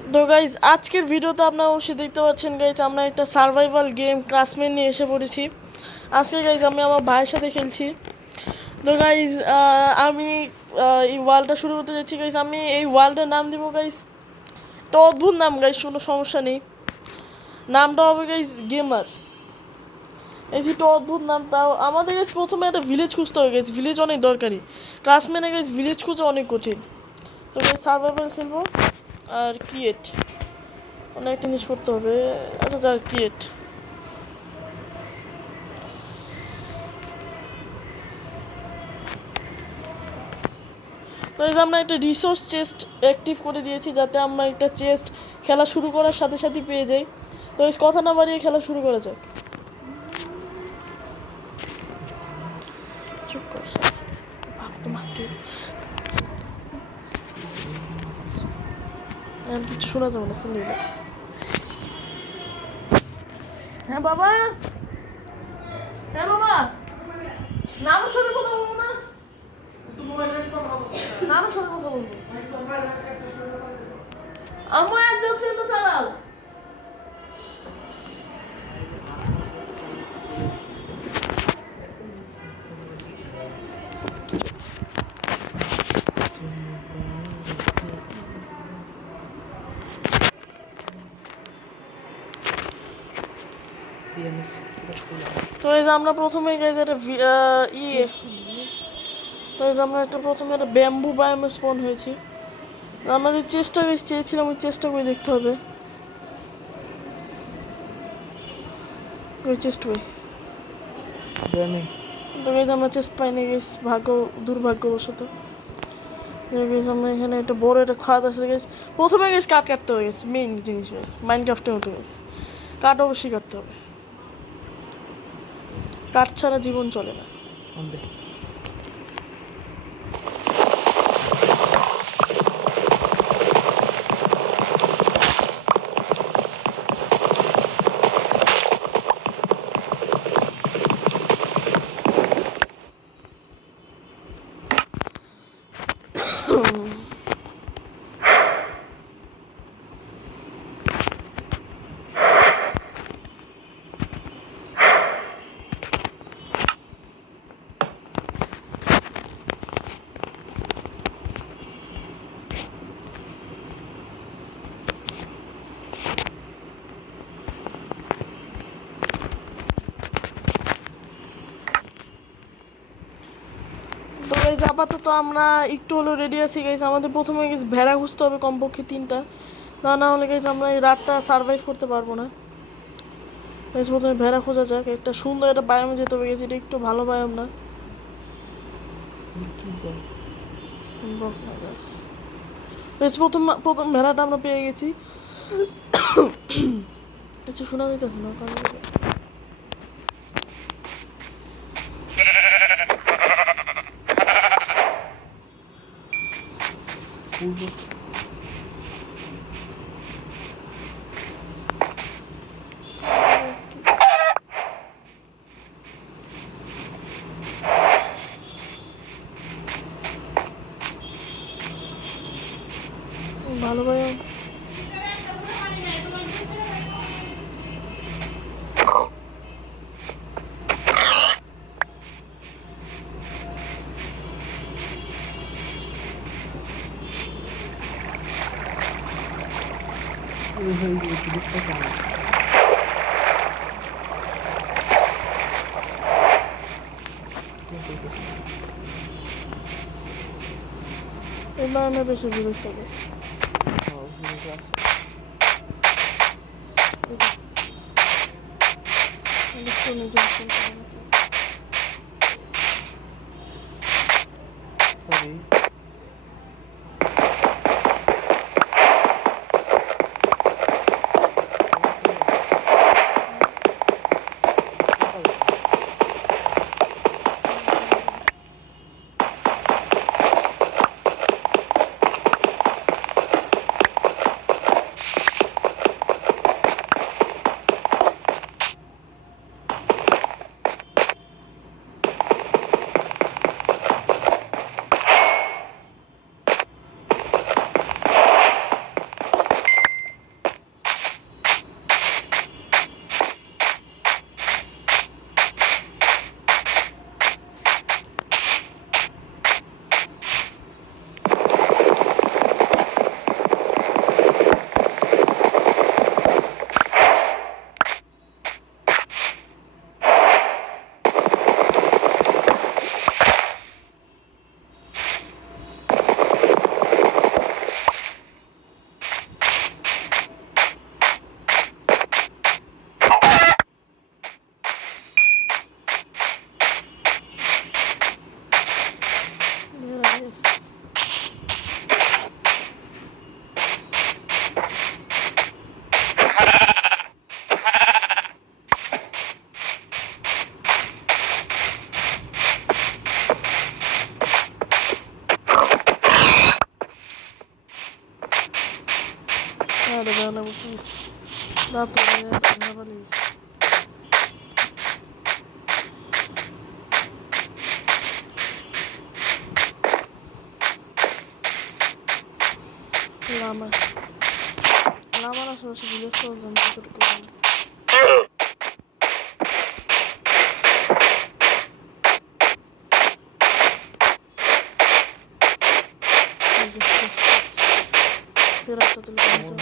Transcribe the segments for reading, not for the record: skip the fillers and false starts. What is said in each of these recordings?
তো গাইজ আজকের ভিডিওতে আপনারা অবশ্যই দেখতে পাচ্ছেন গাইজ আমরা একটা সার্ভাইভাল গেম ক্লাসমেট নিয়ে এসে পড়েছি। আজকে গাইজ আমি আমার ভাইয়ের সাথে খেলছি। তো গাইজ আমি এই ওয়ার্ল্ডটা শুরু করতে যাচ্ছি গাইজ। আমি এই ওয়ার্ল্ডের নাম দিব গাইজ, একটা অদ্ভুত নাম গাইজ, কোনো সমস্যা নেই। নামটা হবে গাইজ গেমার। এই যে একটা অদ্ভুত নাম, তাও আমাদের কাছে প্রথমে একটা ভিলেজ খুঁজতে হবে গেছে। ভিলেজ অনেক দরকারি, ক্লাসমেটে গেছে ভিলেজ খুঁজে অনেক কঠিন। তো গাইজ সার্ভাইভাল খেলবো আর ক্রিয়েট অনেক জিনিস করতে হবে। আচ্ছা যা ক্রিয়েট। তো এই যে আমরা একটা রিসোর্স চেস্ট অ্যাক্টিভ করে দিয়েছি, যাতে আমরা একটা চেস্ট খেলা শুরু করার সাথে সাথে পেয়ে যাই। তো এই কথা না বাড়িয়ে খেলা শুরু করা যাক। চুপ কর তোমাকে আর কিছু শোনা যাবে না, শুনলে। হ্যাঁ বাবা, হ্যাঁ বাবা, নানুর সাথে কথা বলবো না, নানুর সাথে কথা বলবো। আমার অ্যাডজাস্টমেন্টটা চালাও। তো এই যে আমরা প্রথমে গেছি একটা তো এই যে আমরা একটা প্রথমে একটা ব্যাম্বু বায়োমে স্পন হয়েছি। আমাদের চেষ্টা চেয়েছিলাম, ওই চেষ্টা করে দেখতে হবে। ওই চেষ্ট ওই তো গেছি আমরা চেস্ট পাইনি গেছি, দুর্ভাগ্যবশত। গেছি আমরা এখানে একটা বড় একটা খাদ আছে গেছি। প্রথমে গেছি কাঠ কাটতে হবে গেছে, মেইন জিনিস গেছে মাইনক্রাফটের মতো গেছে। কাঠ অবশ্যই কাটতে হবে, কাঠ ছাড়া জীবন চলে না। তো গাইজ আপাতত আমরা একটু হলেও রেডি আছি গাইজ। আমাদের প্রথমে গেছে ভেড়া খুঁজতে হবে কমপক্ষে 3টা, না হলে গাইজ আমরা এই রাতটা সার্ভাইভ করতে পারবো না। গাইজ প্রথমে ভেড়া খোঁজা যাক, একটা সুন্দর একটা বায়ামে যেতে হবে গেছে। এটা একটু ভালো বায়াম না, প্রথম প্রথম ভেড়াটা আমরা পেয়ে গেছি। কিছু শোনা যাইতেছে না কারণ ভালো বায়াম। এই বায়ামে বেশি ভিলেজ থাকে। Ada bana bu pis. Rahat oraya yapmalıyız. Lama. Lama nasıl olsa bile sozdan bir tur kullanım. Sıra katılık anlatalım.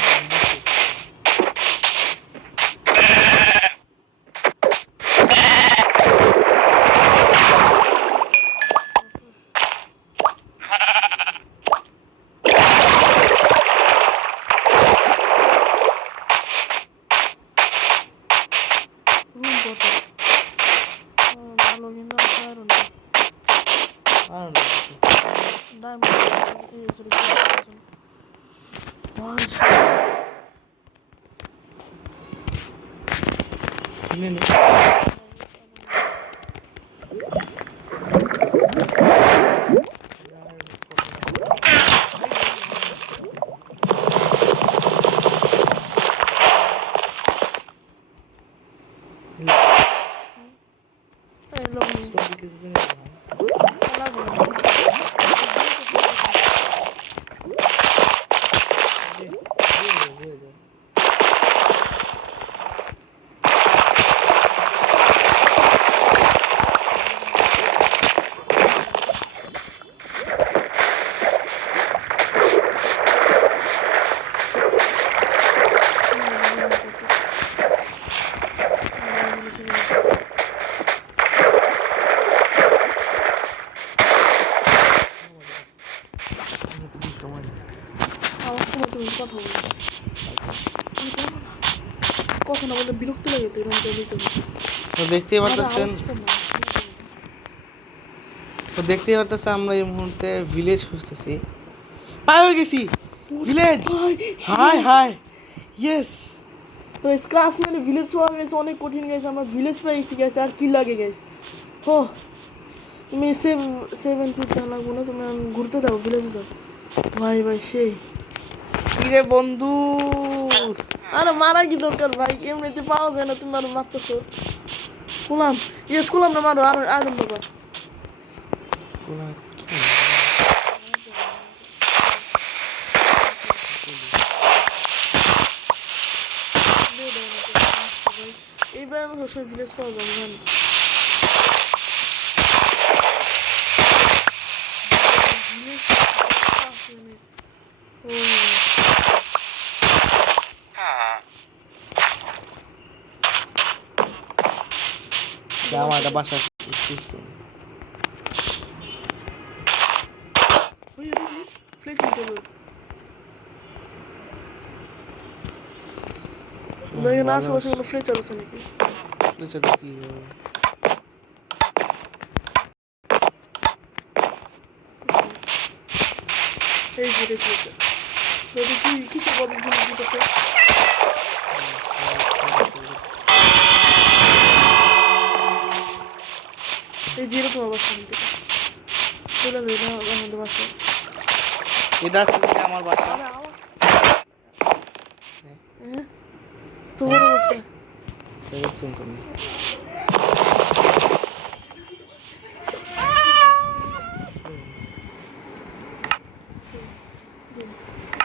কথা না বলতে বিরক্ত লাগে তো এরকম তো দেখতেই পারতেছেন আমরা এই মুহূর্তে ভিলেজ খুঁজতেছি। পাই হয়ে গেছি ভিলেজ। High high yes. তো স্ক্রাচ মানে ভিলেজ পাওয়া গেছে, অনেক কঠিন গেছে। আমরা ভিলেজ পেয়েছি গেছে, আর কি লাগে গেছে। ও তুমি সেভেন ফিরতে লাগবো না, তুমি ঘুরতে দাও, ভিলেজে যাও। ভাই ভাই সেই কিরে বন্ধু, আরে মারা কি দরকার ভাই, এমনিতে পাওয়া যায় না, তুমি আরো মারতেছো। কুলাম ইয়েস কুলাম না, মারো আর আলম বাবা। এইবার আমি সবসময় ভিলেজ পাওয়া যাবে জানি। আমার একটা বাসা দেখেন আশেপাশে কোনো ফ্লেচার আছে নাকি? কি এই যে ফ্লেচার কি কিসের বদল জিনিস দিতেছে? এই যে এরকম অবস্থা নিতে চলে যাই না আমাদের বাসা। এটা আসলে আমার বাসা। তোমার বাসা দেখুন